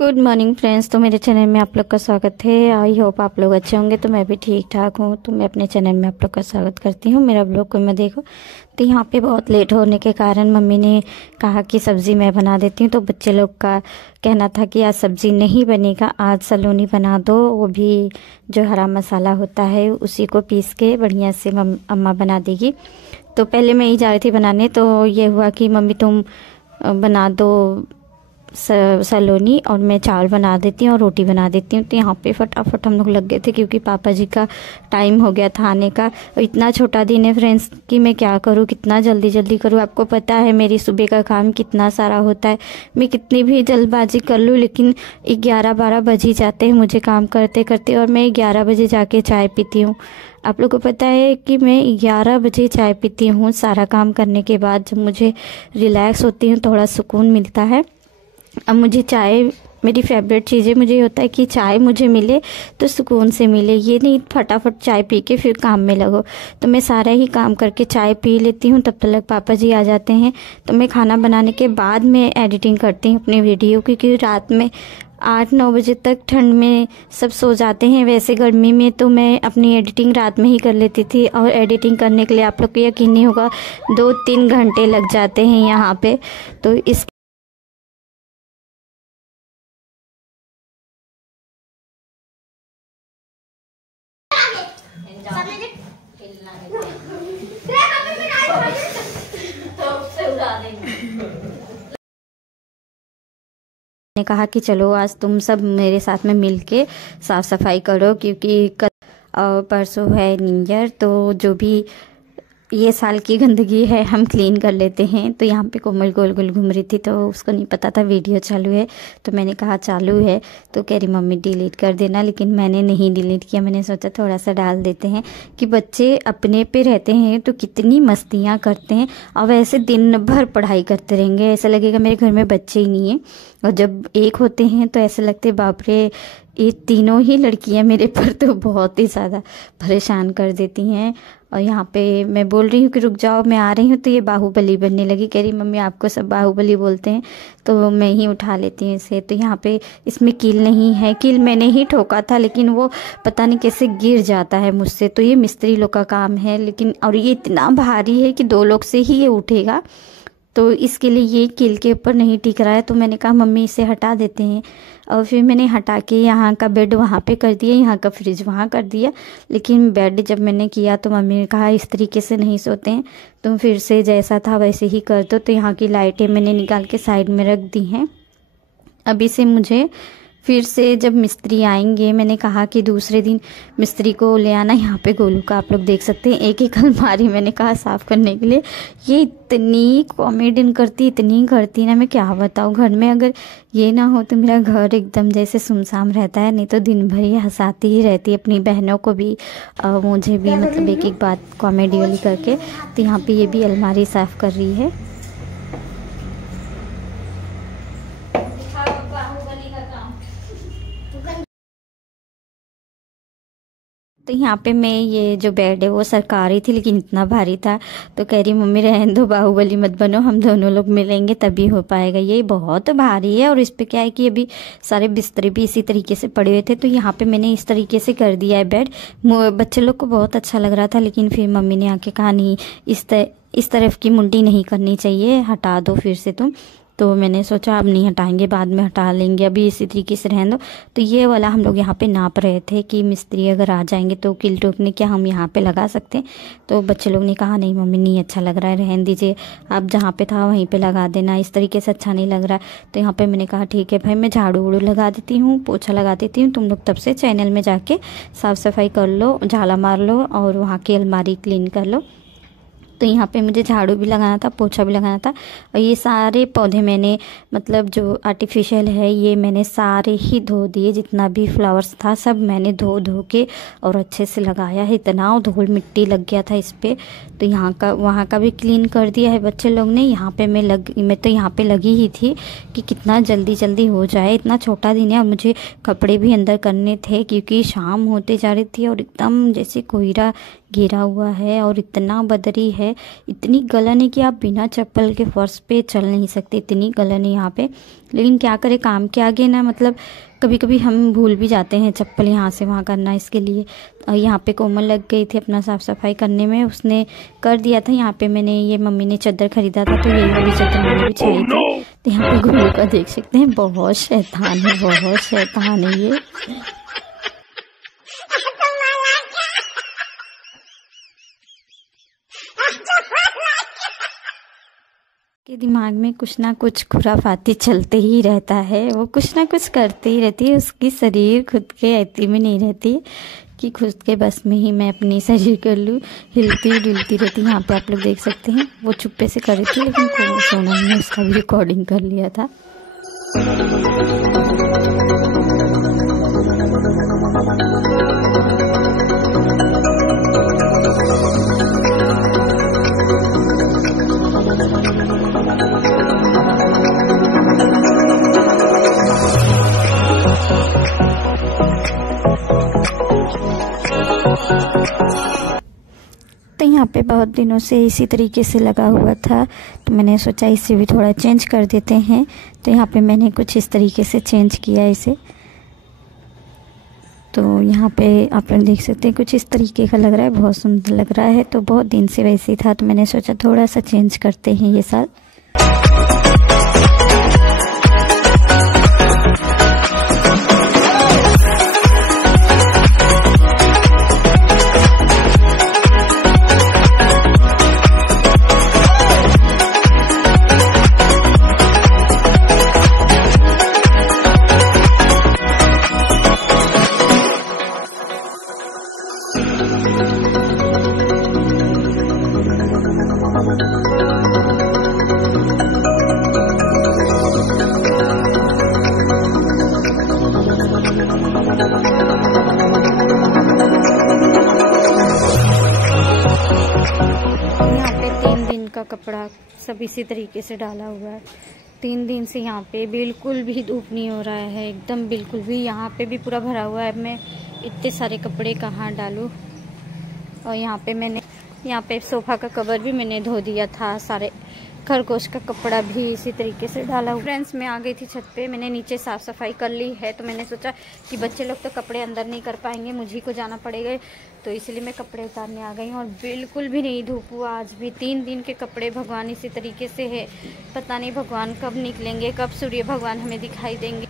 Good morning friends. तो मेरे channel में आप लोग का स्वागत है। आई होप आप लोग अच्छे होंगे। तो मैं भी ठीक ठाक हूँ। तो मैं अपने चैनल में आप लोग का स्वागत करती हूँ। मेरा ब्लॉग को मैं देखो तो यहाँ पे बहुत लेट होने के कारण मम्मी ने कहा कि सब्ज़ी मैं बना देती हूँ। तो बच्चे लोग का कहना था कि आज सब्ज़ी नहीं बनेगा, आज सलोनी बना दो, वो भी जो हरा मसाला होता है उसी को पीस के बढ़िया से अम्मा बना देगी। तो पहले मैं ही जा रही थी बनाने, तो ये हुआ कि मम्मी तुम बना दो सलोनी और मैं चावल बना देती हूँ और रोटी बना देती हूँ। तो यहाँ पे फटाफट हम लोग लग गए थे क्योंकि पापा जी का टाइम हो गया था आने का। और इतना छोटा दिन है फ्रेंड्स कि मैं क्या करूँ, कितना जल्दी जल्दी करूँ। आपको पता है मेरी सुबह का काम कितना सारा होता है। मैं कितनी भी जल्दबाजी कर लूँ लेकिन 11-12 बज ही जाते हैं मुझे काम करते करते, और मैं 11 बजे जाके चाय पीती हूँ। आप लोगों को पता है कि मैं 11 बजे चाय पीती हूँ। सारा काम करने के बाद जब मुझे रिलैक्स होती हूँ, थोड़ा सुकून मिलता है। अब मुझे चाय मेरी फेवरेट चीज़ है। मुझे होता है कि चाय मुझे मिले तो सुकून से मिले, ये नहीं फटाफट चाय पी के फिर काम में लगो। तो मैं सारा ही काम करके चाय पी लेती हूँ, तब तक पापा जी आ जाते हैं। तो मैं खाना बनाने के बाद मैं एडिटिंग करती हूँ अपनी वीडियो, क्योंकि रात में 8-9 बजे तक ठंड में सब सो जाते हैं। वैसे गर्मी में तो मैं अपनी एडिटिंग रात में ही कर लेती थी, और एडिटिंग करने के लिए आप लोग को यकीन नहीं होगा 2-3 घंटे लग जाते हैं यहाँ पे। तो इस ने कहा कि चलो आज तुम सब मेरे साथ में मिलके साफ सफाई करो, क्योंकि कल परसों है न्यू ईयर। तो जो भी ये साल की गंदगी है हम क्लीन कर लेते हैं। तो यहाँ पे कोमल गोल गोल घूम रही थी, तो उसको नहीं पता था वीडियो चालू है। तो मैंने कहा चालू है, तो कह रही मम्मी डिलीट कर देना, लेकिन मैंने नहीं डिलीट किया। मैंने सोचा थोड़ा सा डाल देते हैं कि बच्चे अपने पे रहते हैं तो कितनी मस्तियाँ करते हैं, और वैसे दिन भर पढ़ाई करते रहेंगे, ऐसा लगेगा मेरे घर में बच्चे ही नहीं हैं। और जब एक होते हैं तो ऐसे लगते बाप रे, ये तीनों ही लड़कियां मेरे पर तो बहुत ही ज़्यादा परेशान कर देती हैं। और यहाँ पे मैं बोल रही हूँ कि रुक जाओ मैं आ रही हूँ, तो ये बाहुबली बनने लगी। कह रही मम्मी आपको सब बाहुबली बोलते हैं, तो मैं ही उठा लेती हूँ इसे। तो यहाँ पे इसमें कील नहीं है, कील मैंने ही ठोका था लेकिन वो पता नहीं कैसे गिर जाता है मुझसे। तो ये मिस्त्री लोग का काम है, लेकिन और ये इतना भारी है कि 2 लोग से ही ये उठेगा, तो इसके लिए ये कील के ऊपर नहीं टिक रहा है। तो मैंने कहा मम्मी इसे हटा देते हैं, और फिर मैंने हटा के यहाँ का बेड वहाँ पे कर दिया, यहाँ का फ्रिज वहाँ कर दिया। लेकिन बेड जब मैंने किया तो मम्मी ने कहा इस तरीके से नहीं सोते हैं, तुम फिर से जैसा था वैसे ही कर दो। तो यहाँ की लाइटें मैंने निकाल के साइड में रख दी हैं। अभी से मुझे फिर से जब मिस्त्री आएंगे, मैंने कहा कि दूसरे दिन मिस्त्री को ले आना। यहाँ पे गोलू का आप लोग देख सकते हैं एक एक अलमारी मैंने कहा साफ़ करने के लिए। ये इतनी कॉमेडियन करती, इतनी करती ना, मैं क्या बताऊँ। घर में अगर ये ना हो तो मेरा घर एकदम जैसे सुमसाम रहता है, नहीं तो दिन भर ये हंसाती ही रहती है अपनी बहनों को भी, मुझे भी, मतलब एक एक बात कॉमेडी वाली करके। तो यहाँ पर ये भी अलमारी साफ़ कर रही है। तो यहाँ पे मैं ये जो बेड है वो सरकारी थी लेकिन इतना भारी था, तो कह रही मम्मी रहने दो, बाहुबली मत बनो, हम दोनों लोग मिलेंगे तभी हो पाएगा। ये बहुत भारी है, और इस पे क्या है कि अभी सारे बिस्तरे भी इसी तरीके से पड़े हुए थे। तो यहाँ पे मैंने इस तरीके से कर दिया है बेड। बच्चे लोग को बहुत अच्छा लग रहा था, लेकिन फिर मम्मी ने आके कहा नहीं, इस तरफ की मुंडी नहीं करनी चाहिए, हटा दो फिर से तुम। तो मैंने सोचा अब नहीं हटाएंगे, बाद में हटा लेंगे, अभी इसी तरीके से रहने दो। तो ये वाला हम लोग यहाँ पे नाप रहे थे कि मिस्त्री अगर आ जाएंगे तो कील टोकने क्या हम यहाँ पे लगा सकते हैं। तो बच्चे लोग ने कहा नहीं मम्मी नहीं अच्छा लग रहा है, रहने दीजिए, आप जहाँ पे था वहीं पे लगा देना, इस तरीके से अच्छा नहीं लग रहा है। तो यहाँ पे मैंने कहा ठीक है भाई, मैं झाड़ू उड़ू लगा देती हूँ, पोछा लगा देती हूँ, तुम लोग तब से चैनल में जाके साफ़ सफाई कर लो, झाला मार लो और वहाँ की अलमारी क्लीन कर लो। तो यहाँ पे मुझे झाड़ू भी लगाना था, पोछा भी लगाना था। और ये सारे पौधे मैंने, मतलब जो आर्टिफिशियल है, ये मैंने सारे ही धो दिए, जितना भी फ्लावर्स था सब मैंने धो के और अच्छे से लगाया है। इतना धूल मिट्टी लग गया था इस पर। तो यहाँ का वहाँ का भी क्लीन कर दिया है बच्चे लोग ने। यहाँ पे मैं तो यहाँ पे लगी ही थी कि कितना जल्दी जल्दी हो जाए, इतना छोटा दिन है। और मुझे कपड़े भी अंदर करने थे क्योंकि शाम होते जा रही थी और एकदम जैसे कोहरा घिरा हुआ है और इतना बदरी है, इतनी गलन है कि आप बिना चप्पल के फर्श पे चल नहीं सकते, इतनी गलन है यहाँ पे। लेकिन क्या करें, काम के आगे ना मतलब कभी कभी हम भूल भी जाते हैं चप्पल यहाँ से वहाँ करना, इसके लिए। और यहाँ पे कोमल लग गई थी अपना साफ़ सफाई करने में, उसने कर दिया था। यहाँ पे मैंने ये मम्मी ने चादर खरीदा था तो यही वाली चादर मैंने बिछाई थी। तो यहाँ पे गुरु का देख सकते हैं, बहुत शैतान है, बहुत शैतान है ये। के दिमाग में कुछ ना कुछ खुराफाती चलते ही रहता है, वो कुछ ना कुछ करती ही रहती है। उसकी शरीर खुद के ऐती में नहीं रहती कि खुद के बस में ही मैं अपनी शरीर कर लूँ, हिलती डुलती रहती। यहाँ पे आप लोग देख सकते हैं, वो चुप्पे से कर रही थी, लेकिन सोनम ने उसका भी रिकॉर्डिंग कर लिया था। तो यहाँ पे बहुत दिनों से इसी तरीके से लगा हुआ था, तो मैंने सोचा इसे भी थोड़ा चेंज कर देते हैं। तो यहाँ पे मैंने कुछ इस तरीके से चेंज किया इसे। तो यहाँ पे आप लोग देख सकते हैं, कुछ इस तरीके का लग रहा है, बहुत सुंदर लग रहा है। तो बहुत दिन से वैसे ही था, तो मैंने सोचा थोड़ा सा चेंज करते हैं ये साल। कपड़ा सब इसी तरीके से डाला हुआ है। 3 दिन से यहाँ पे बिल्कुल भी धूप नहीं हो रहा है, एकदम बिल्कुल भी। यहाँ पे भी पूरा भरा हुआ है, मैं इतने सारे कपड़े कहाँ डालूँ। और यहाँ पे सोफा का कवर भी मैंने धो दिया था, सारे खरगोश का कपड़ा भी इसी तरीके से डाला हुआ। फ्रेंड्स, मैं आ गई थी छत पे, मैंने नीचे साफ़ सफाई कर ली है। तो मैंने सोचा कि बच्चे लोग तो कपड़े अंदर नहीं कर पाएंगे, मुझे को जाना पड़ेगा, तो इसलिए मैं कपड़े उतारने आ गई हूँ। और बिल्कुल भी नहीं धूप हुआ आज भी। 3 दिन के कपड़े भगवान इसी तरीके से है, पता नहीं भगवान कब निकलेंगे, कब सूर्य भगवान हमें दिखाई देंगे।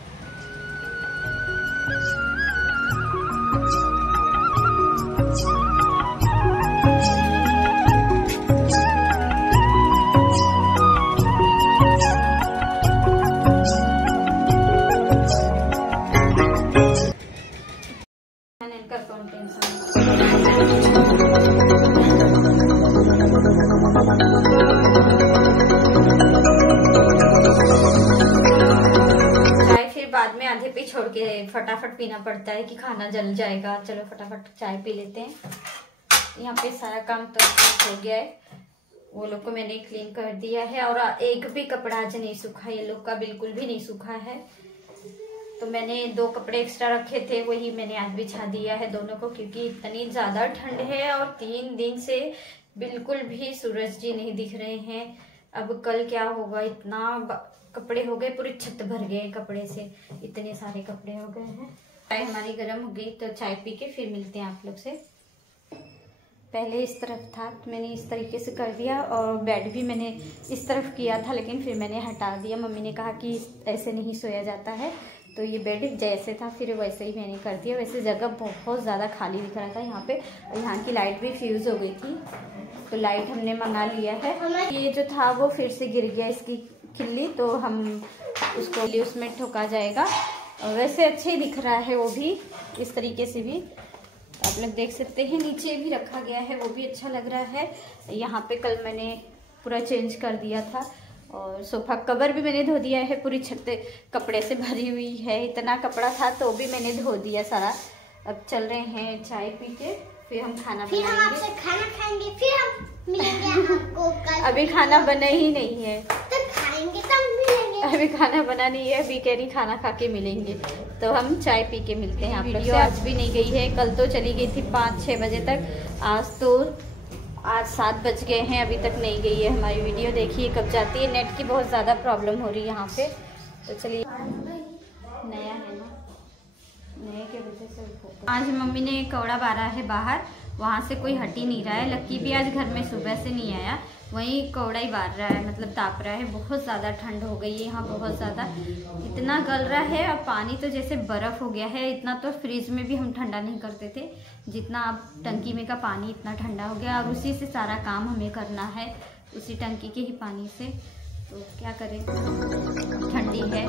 बाद में आधे पे छोड़ के फटाफट पीना पड़ता है कि खाना जल जाएगा। चलो फटाफट चाय पी लेते हैं। यहाँ पे सारा काम तो हो गया है, वो लोग को मैंने क्लीन कर दिया है। और एक भी कपड़ा आज नहीं सूखा, ये लोग का बिल्कुल भी नहीं सूखा है। तो मैंने 2 कपड़े एक्स्ट्रा रखे थे, वही मैंने आज बिछा दिया है दोनों को, क्योंकि इतनी ज्यादा ठंड है और 3 दिन से बिल्कुल भी सूरज जी नहीं दिख रहे हैं। अब कल क्या होगा, इतना कपड़े हो गए, पूरी छत भर गए कपड़े से, इतने सारे कपड़े हो गए हैं। चाय हमारी गर्म हो गई, तो चाय पी के फिर मिलते हैं आप लोग से। पहले इस तरफ था, मैंने इस तरीके से कर दिया, और बेड भी मैंने इस तरफ किया था, लेकिन फिर मैंने हटा दिया। मम्मी ने कहा कि ऐसे नहीं सोया जाता है, तो ये बेड जैसे था फिर वैसे ही मैंने कर दिया। वैसे जगह बहुत ज़्यादा खाली दिख रहा था यहाँ पे, और यहाँ की लाइट भी फ्यूज़ हो गई थी, तो लाइट हमने मंगा लिया है। ये जो था वो फिर से गिर गया, इसकी खिल्ली, तो हम उसको उसमें ठोका जाएगा। और वैसे अच्छे ही दिख रहा है वो भी, इस तरीके से भी आप लोग देख सकते हैं। नीचे भी रखा गया है, वो भी अच्छा लग रहा है। यहाँ पे कल मैंने पूरा चेंज कर दिया था, और सोफा कवर भी मैंने धो दिया है। पूरी छत कपड़े से भरी हुई है, इतना कपड़ा था तो भी मैंने धो दिया सारा। अब चल रहे हैं चाय पी के, फिर हम खाना बनाएंगे, फिर हम आपसे खाना खाएंगे, फिर हम मिलेंगे आपको कल। अभी खाना बना ही नहीं है, तो खाएंगे तब मिलेंगे अभी खाना बना नहीं है, अभी कह रही खाना खा के मिलेंगे, तो हम चाय पी के मिलते हैं। वीडियो आज भी नहीं गई है, कल तो चली गई थी 5-6 बजे तक, आज 7 बज गए हैं, अभी तक नहीं गई है हमारी वीडियो। देखिए कब जाती है, नेट की बहुत ज़्यादा प्रॉब्लम हो रही है यहाँ पे। तो चलिए, नया है ना, नए के वजह से। आज मम्मी ने कौड़ा बारा है बाहर, वहाँ से कोई हट ही नहीं रहा है। लक्की भी आज घर में सुबह से नहीं आया, वहीं कौड़ा ही बार रहा है, मतलब ताप रहा है। बहुत ज़्यादा ठंड हो गई है यहाँ, बहुत ज़्यादा, इतना गल रहा है। और पानी तो जैसे बर्फ़ हो गया है, इतना तो फ्रिज में भी हम ठंडा नहीं करते थे जितना अब टंकी में का पानी इतना ठंडा हो गया। और उसी से सारा काम हमें करना है, उसी टंकी के ही पानी से। तो क्या करें, ठंडी है